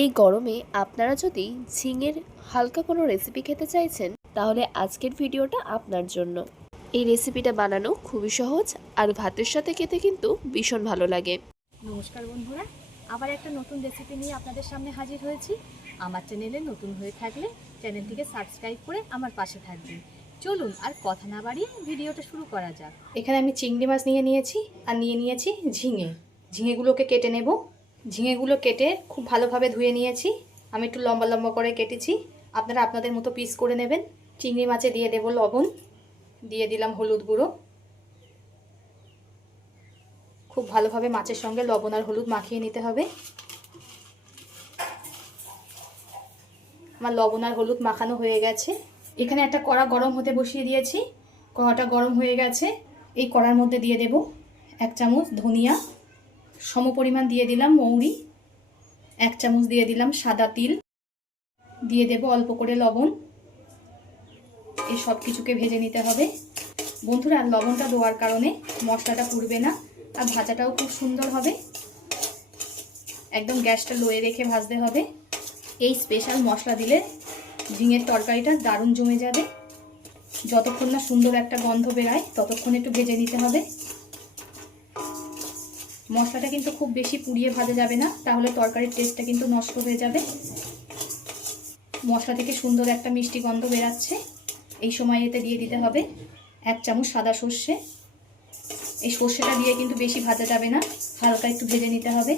এই গরমে আপনারা যদি ঝিঙের হালকা কোনো রেসিপি খেতে চাইছেন তাহলে আজকের ভিডিওটা আপনার জন্য। এই রেসিপিটা বানানো খুবই সহজ আর ভাতের সাথে খেতে কিন্তু ভীষণ ভালো লাগে। নমস্কার বন্ধুরা, আবার একটা নতুন রেসিপি নিয়ে আপনাদের সামনে হাজির হয়েছি। আমার চ্যানেলে নতুন হয়ে থাকলে চ্যানেলটিকে সাবস্ক্রাইব করে আমার পাশে থাকবেন। চলুন আর কথা না বাড়িয়ে ভিডিওটা শুরু করা যাক। এখানে আমি চিংড়ি মাছ নিয়ে নিয়েছি আর নিয়ে নিয়েছি ঝিঙেগুলোকে কেটে নেব। ঝিঙেগুলো কেটে খুব ভালোভাবে ধুয়ে নিয়েছি। আমি একটু লম্বা লম্বা করে কেটেছি, আপনারা আপনাদের মতো পিস করে নেবেন। চিংড়ি মাছে দিয়ে দেব লবণ, দিয়ে দিলাম হলুদ গুঁড়ো। খুব ভালোভাবে মাছের সঙ্গে লবণ আর হলুদ মাখিয়ে নিতে হবে। আমার লবণ আর হলুদ মাখানো হয়ে গেছে। এখানে একটা কড়া গরম হতে বসিয়ে দিয়েছি। কড়াটা গরম হয়ে গেছে। এই কড়ার মধ্যে দিয়ে দেব 1 চামচ ধনিয়া, সমপরিমাণ দিয়ে দিলাম মৌরি, 1 চামচ দিয়ে দিলাম সাদা তিল, দিয়ে দেব অল্প করে লবণ। এই সব কিছুকে ভেজে নিতে হবে বন্ধুরা। লবণটা দেওয়ার কারণে মশলাটা পুড়বে না আর ভাজাটাও খুব সুন্দর হবে। একদম গ্যাসটা লোয়ে রেখে ভাজতে হবে। এই স্পেশাল মশলা দিলে ঝিঙের তরকারিটা দারুণ জমে যাবে। যতক্ষণ না সুন্দর একটা গন্ধ বেরায় ততক্ষণ একটু ভেজে নিতে হবে। মশলাটা কিন্তু খুব বেশি পুড়িয়ে ভাজা যাবে না, তাহলে তরকারির টেস্টটা কিন্তু নষ্ট হয়ে যাবে। মশলা থেকে সুন্দর একটা মিষ্টি গন্ধ বেরাচ্ছে। এই সময় এতে দিয়ে দিতে হবে 1 চামচ সাদা সর্ষে। এই সর্ষেটা দিয়ে কিন্তু বেশি ভাজা যাবে না, হালকা একটু ভেজে নিতে হবে।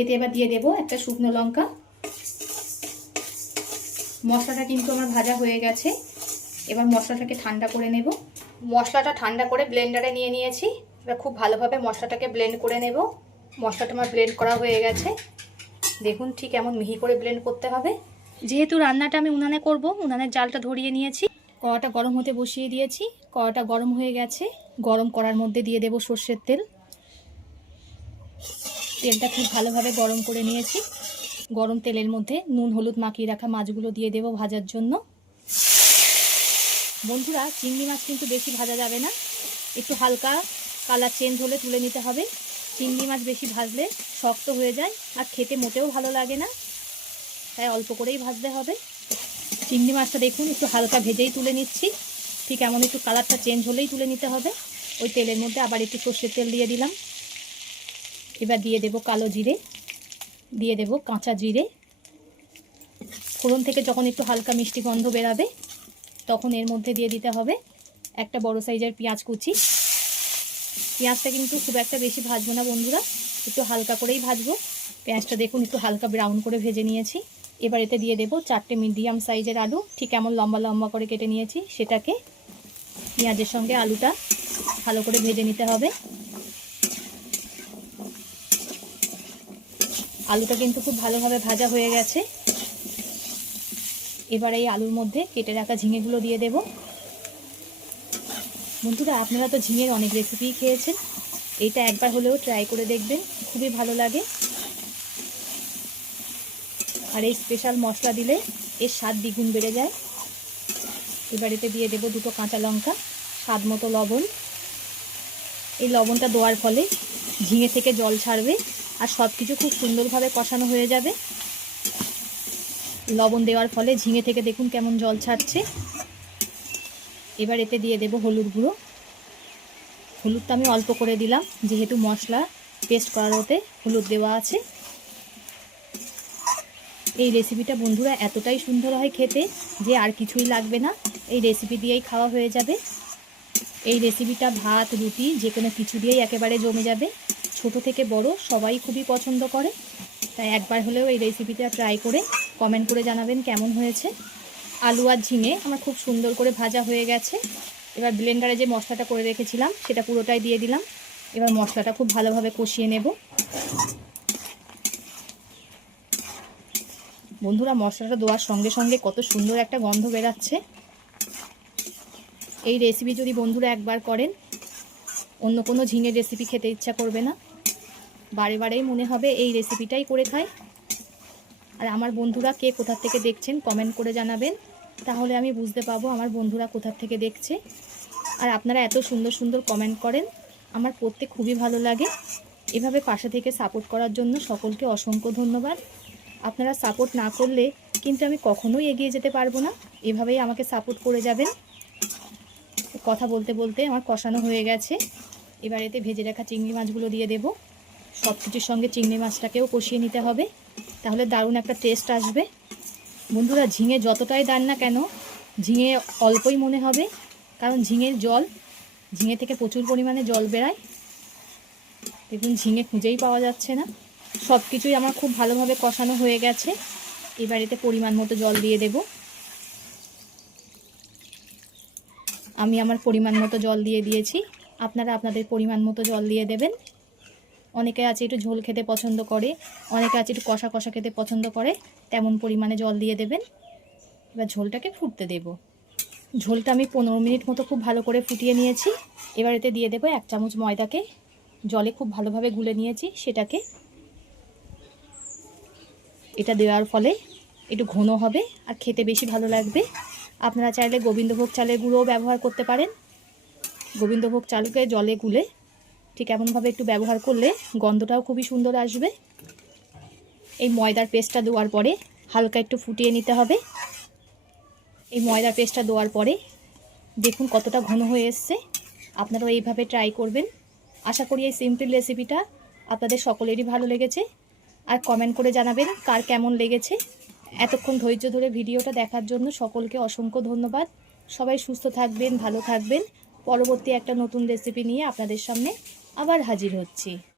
এতে এবার দিয়ে দেব একটা শুকনো লঙ্কা। মশলাটা কিন্তু আমার ভাজা হয়ে গেছে। এবার মশলাটাকে ঠান্ডা করে নেব। মশলাটা ঠান্ডা করে ব্লেন্ডারে নিয়ে নিয়েছি। এবার খুব ভালোভাবে মশলাটাকে ব্লেন্ড করে নেব। মশলাটা আমার ব্লেন্ড করা হয়ে গেছে। দেখুন ঠিক এমন মিহি করে ব্লেন্ড করতে হবে। যেহেতু রান্নাটা আমি উনানে করব, উনানের জালটা ধরিয়ে নিয়েছি। কড়াটা গরম হতে বসিয়ে দিয়েছি। কড়াটা গরম হয়ে গেছে। গরম কড়ার মধ্যে দিয়ে দেব সর্ষের তেল। তেলটা খুব ভালোভাবে গরম করে নিয়েছি। গরম তেলের মধ্যে নুন হলুদ মাখিয়ে রাখা মাছগুলো দিয়ে দেব ভাজার জন্য। বন্ধুরা, চিংড়ি মাছ কিন্তু বেশি ভাজা যাবে না, একটু হালকা কালার চেঞ্জ হলে তুলে নিতে হবে। চিংড়ি মাছ বেশি ভাজলে শক্ত হয়ে যায় আর খেতে মোটেও ভালো লাগে না, তাই অল্প করেই ভাজতে হবে। চিংড়ি মাছটা দেখুন একটু হালকা ভেজেই তুলে নিচ্ছি। ঠিক এমন একটু কালারটা চেঞ্জ হলেই তুলে নিতে হবে। ওই তেলের মধ্যে আবার একটু সর্ষের তেল দিয়ে দিলাম। এবার দিয়ে দেব কালো জিরে, দিয়ে দেব কাঁচা জিরে। ফোড়ন থেকে যখন একটু হালকা মিষ্টি গন্ধ বেরাবে তখন এর মধ্যে দিয়ে দিতে হবে একটা বড় সাইজের পেঁয়াজ কুচি। পেঁয়াজটা কিন্তু খুব একটা বেশি ভাজবো না বন্ধুরা, একটু হালকা করেই ভাজবো। পেঁয়াজটা দেখুন একটু হালকা ব্রাউন করে ভেজে নিয়েছি। এবার এতে দিয়ে দেব 4টে মিডিয়াম সাইজের আলু, ঠিক এমন লম্বা লম্বা করে কেটে নিয়েছি। সেটাকে পেঁয়াজের সঙ্গে আলুটা ভালো করে ভেজে নিতে হবে। আলুটা কিন্তু খুব ভালোভাবে ভাজা হয়ে গেছে। এবার এই আলুর মধ্যে কেটে রাখা ঝিঙেগুলো দিয়ে দেব। বন্ধুরা, আপনারা তো ঝিঙের অনেক রেসিপিই খেয়েছেন, এইটা একবার হলেও ট্রাই করে দেখবেন, খুবই ভালো লাগে। আর এই স্পেশাল মশলা দিলে এর স্বাদ দ্বিগুণ বেড়ে যায়। এবার এতে দিয়ে দেব 2টো কাঁচা লঙ্কা, স্বাদ মতো লবণ। এই লবণটা দেওয়ার ফলে ঝিঙে থেকে জল ছাড়বে আর সব কিছু খুব সুন্দরভাবে কষানো হয়ে যাবে। লবণ দেওয়ার ফলে ঝিঙে থেকে দেখুন কেমন জল ছাড়ছে। এবার এতে দিয়ে দেব হলুদ গুঁড়ো। হলুদটা আমি অল্প করে দিলাম, যেহেতু মশলা পেস্ট করার ওতে হলুদ দেওয়া আছে। এই রেসিপিটা বন্ধুরা এতটাই সুন্দর হয় খেতে যে আর কিছুই লাগবে না, এই রেসিপি দিয়েই খাওয়া হয়ে যাবে। এই রেসিপিটা ভাত রুটি যে কোনো কিছু দিয়েই একেবারে জমে যাবে। ছোট থেকে বড় সবাই খুবই পছন্দ করে, তাই একবার হলেও এই রেসিপিটা ট্রাই করে কমেন্ট করে জানাবেন কেমন হয়েছে। আলু আর ঝিঙে আমার খুব সুন্দর করে ভাজা হয়ে গেছে। এবার ব্লেন্ডারে যে মশলাটা করে রেখেছিলাম সেটা পুরোটাই দিয়ে দিলাম। এবার মশলাটা খুব ভালোভাবে কষিয়ে নেব। বন্ধুরা, মশলাটা দেওয়ার সঙ্গে সঙ্গে কত সুন্দর একটা গন্ধ বেরাচ্ছে। এই রেসিপি যদি বন্ধুরা একবার করেন অন্য কোনো ঝিঙের রেসিপি খেতে ইচ্ছা করবে না, বারে বারেই মনে হবে এই রেসিপিটাই করে খাই। আর আমার বন্ধুরা কে কোথা থেকে দেখছেন কমেন্ট করে জানাবেন, তাহলে আমি বুঝতে পারবো আমার বন্ধুরা কোথা থেকে দেখছে। আর আপনারা এত সুন্দর সুন্দর কমেন্ট করেন, আমার পড়তে খুবই ভালো লাগে। এভাবে পাশে থেকে সাপোর্ট করার জন্য সকলকে অসংখ্য ধন্যবাদ। আপনারা সাপোর্ট না করলে কিন্তু আমি কখনোই এগিয়ে যেতে পারবো না। এভাবেই আমাকে সাপোর্ট করে যাবেন। কথা বলতে বলতে আমার কষানো হয়ে গেছে। এবার এতে ভেজে রাখা চিংড়ি মাছগুলো দিয়ে দেব। সব কিছুর সঙ্গে চিংড়ি মাছটাকেও কষিয়ে নিতে হবে, তাহলে দারুণ একটা টেস্ট আসবে। বন্ধুরা, ঝিঙে যতটাই দেন না কেন, ঝিঙে অল্পই মনে হবে, কারণ ঝিঙে থেকে প্রচুর পরিমাণে জল বেরায়। দেখুন ঝিঙে খুঁজেই পাওয়া যাচ্ছে না। সব কিছুই আমার খুব ভালোভাবে কষানো হয়ে গেছে। এবার এতে পরিমাণ মতো জল দিয়ে দেব। আমি আমার পরিমাণ মতো জল দিয়ে দিয়েছি, আপনারা আপনাদের পরিমাণ মতো জল দিয়ে দেবেন। অনেকে আছে একটু ঝোল খেতে পছন্দ করে, অনেকে আছে একটু কষা কষা খেতে পছন্দ করে, তেমন পরিমাণে জল দিয়ে দেবেন। এবার ঝোলটাকে ফুটতে দেব। ঝোলটা আমি 15 মিনিট মতো খুব ভালো করে ফুটিয়ে নিয়েছি। এবার এতে দিয়ে দেবো 1 চামচ ময়দাকে জলে খুব ভালোভাবে গুলে নিয়েছি সেটাকে। এটা দেওয়ার ফলে একটু ঘন হবে আর খেতে বেশি ভালো লাগবে। আপনারা চাইলে গোবিন্দভোগ চালের গুঁড়োও ব্যবহার করতে পারেন। গোবিন্দভোগ চালকে জলে গুলে ঠিক এমনভাবে একটু ব্যবহার করলে গন্ধটাও খুবই সুন্দর আসবে। এই ময়দার পেস্টটা দেওয়ার পরে হালকা একটু ফুটিয়ে নিতে হবে। এই ময়দার পেস্টটা দেওয়ার পরে দেখুন কতটা ঘন হয়ে এসছে। আপনারাও এইভাবে ট্রাই করবেন। আশা করি এই সিম্পল রেসিপিটা আপনাদের সকলেরই ভালো লেগেছে, আর কমেন্ট করে জানাবেন কার কেমন লেগেছে। এতক্ষণ ধৈর্য ধরে ভিডিওটা দেখার জন্য সকলকে অসংখ্য ধন্যবাদ। সবাই সুস্থ থাকবেন, ভালো থাকবেন। পরবর্তী একটা নতুন রেসিপি নিয়ে আপনাদের সামনে আবার হাজির হচ্ছি।